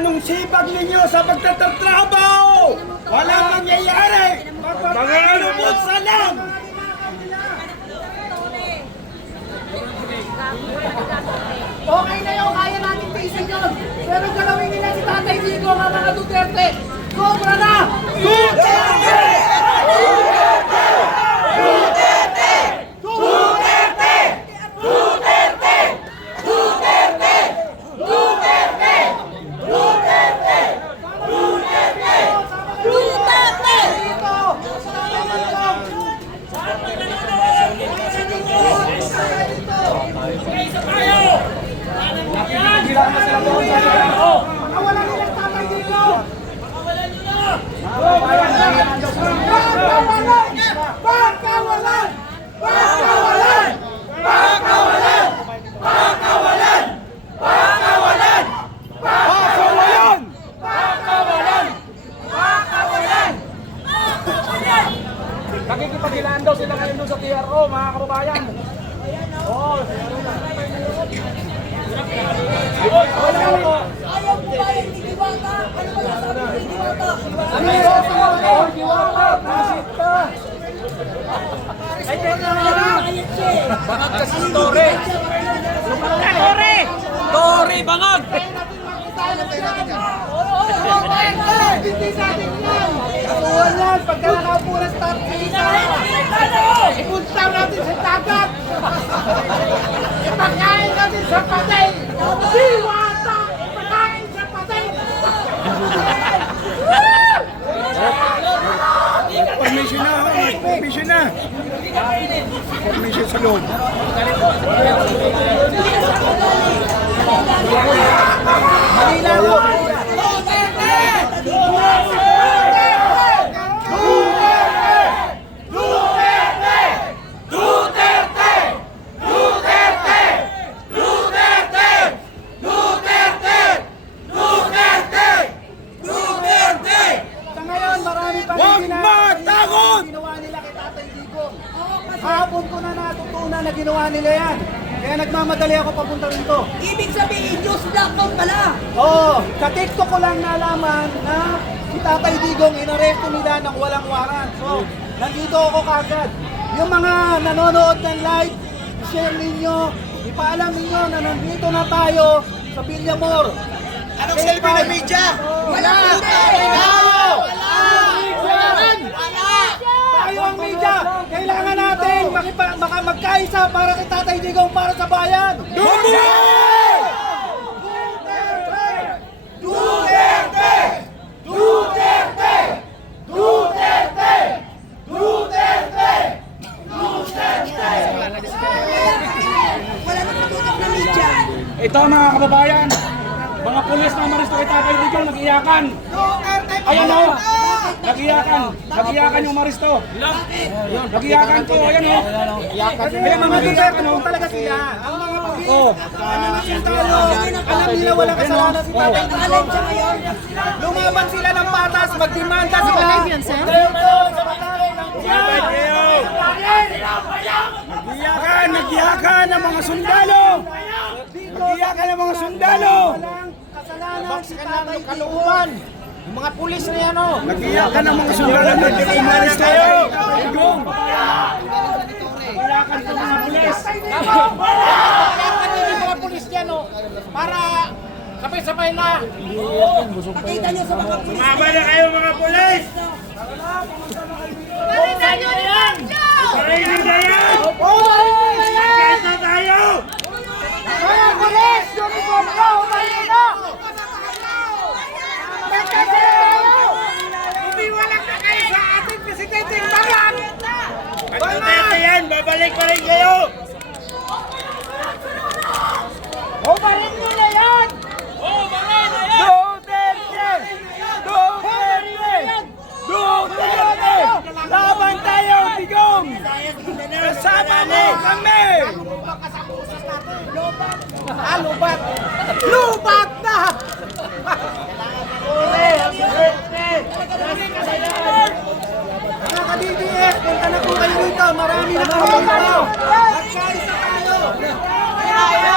anong sipag ninyo sa pagtatrabaho, walang mangyayari. Mga lubot sa lang. Okay na yun, kaya natin tiisin yun. Pero galawin nila si Tatay Digo ang mga Duterte. Sobra na! Nakikipaghilaan daw sila ngayon sa TRO, mga kababayan. Bangag kasi si Tore. Tore! Tore, bangag! Hindi! Kasuhan yan! Pagka nakaupo na sa tapisa! Ipunta natin sa dagat! Ipagkain natin sa patay! Diwata! Ipagkain sa patay! Permission na, permission na. Permission sa loob. Manila nila yan. Kaya nagmamadali ako papunta rito. Ibig sabihin, Diyos lockdown pala. Oo, sa TikTok ko lang nalaman na si Tatay Digong inaresto nila ng walang waran. So, nandito ako kagad. Yung mga nanonood ng live, share ninyo, ipaalam ninyo na nandito na tayo sa Villamor. Anong selfie na media? Wala! Tayo! Wala! Tayo ang media! Kailangan natin maka, magkaisa para kay Tatay Digong para sa bayan! Duterte! Duterte! Duterte! Duterte! Duterte! Wala na tututok na media. Ito mga kababayan, mga pulis na maristo kay Tatay Digong nag-iyakan. Duterte! Ayan o, nag-iyakan, yung maristo. Nag-iyakan po, ayan o. Kaya mga Duterte po talaga sila. Ang mga pulis, Oh. ano na yung talo, alam nila walang kasalanan si Tatay siya ngayon? Lumaban sila ng patas, magdemanda sila. Duterte sa batay ng Nag-iyakan, nag-iyakan ang mga sundalo. Nag-iyakan ang mga sundalo. Walang kasalanan si Tatay Kalooban. Yung mga pulis na yan, oh. Nag-iyakan ang mga sundalo. Nag-iyakan maristo kay Digong. Nag-iyakan sa mga pulis. Kaya yung mga pulis dyan, oh. Para sabay-sabay na. Pakita niyo sa mga pulis. Mama na kayo mga pulis. Balik-balik kayo! dito, marami na kapunta. Magkaisa tayo.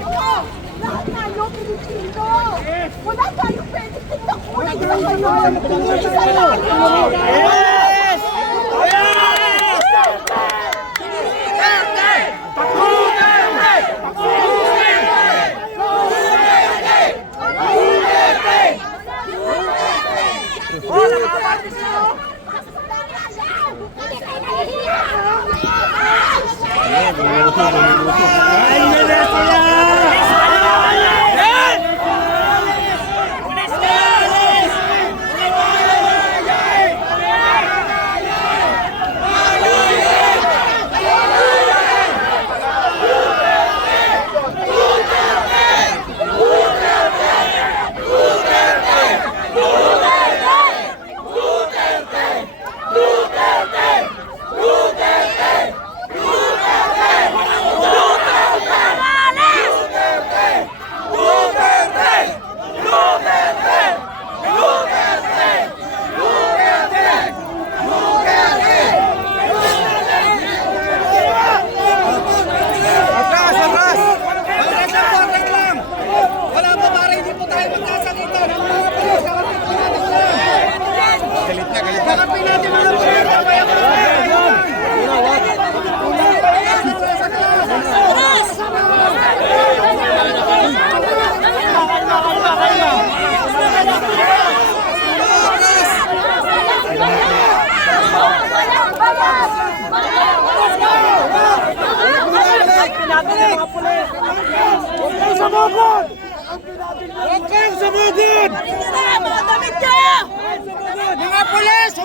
kayo! Lahat tayo Pilipino! Wala tayong pwede pinakunan sa kayo! Isa tayo! Yes! Oh,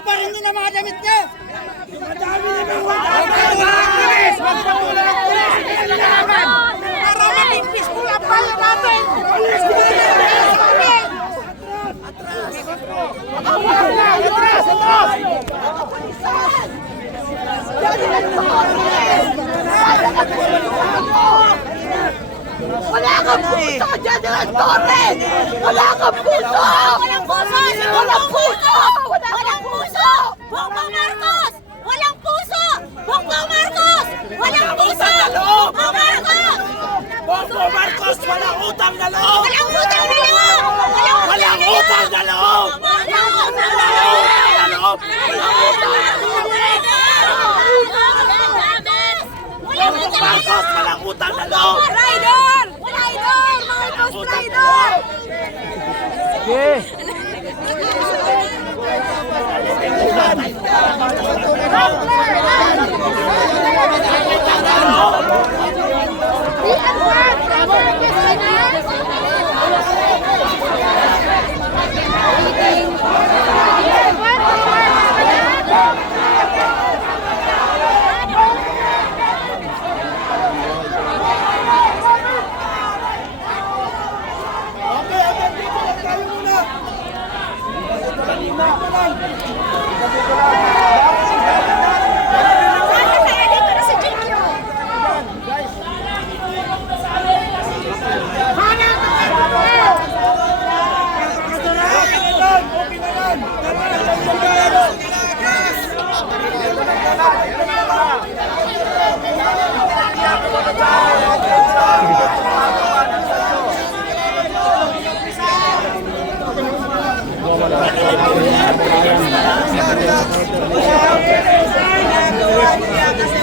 pulis! Hubarin niyo na mga damit Wala kang puso, General Torres! Wala kang puso! Walang puso! Walang puso! Walang puso! Bongbong Marcos! Walang puso! Bongbong Marcos! Walang puso! Bongbong Marcos! Bongo Marcos! Walang utang na loob! Walang utang na loob! Walang utang na loob! Walang utang na Walang loob! utang na loob! Bongo Marcos! Walang utang na loob! Rider! Rider! Marcos Rider! Dito na si Jimmy!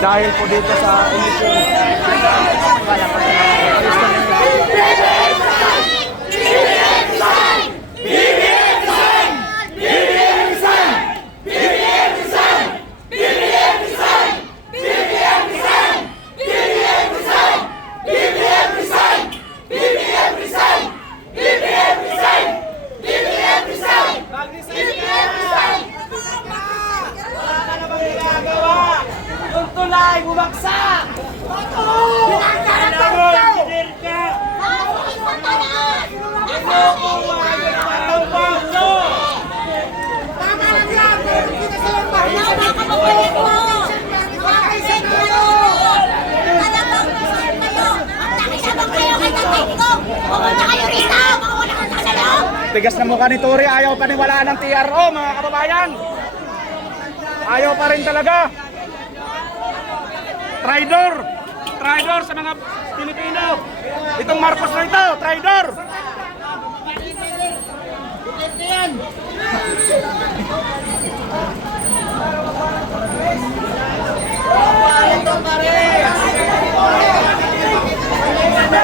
Dahil po dito sa emission. Yung Tigas na mukha ni Tori, ayaw paniwalaan ng TRO mga kababayan. Ayaw pa rin talaga. Traidor! Traidor sa mga Pilipino! Itong Marcos na ito, traidor! Duterte yan! Duterte yan!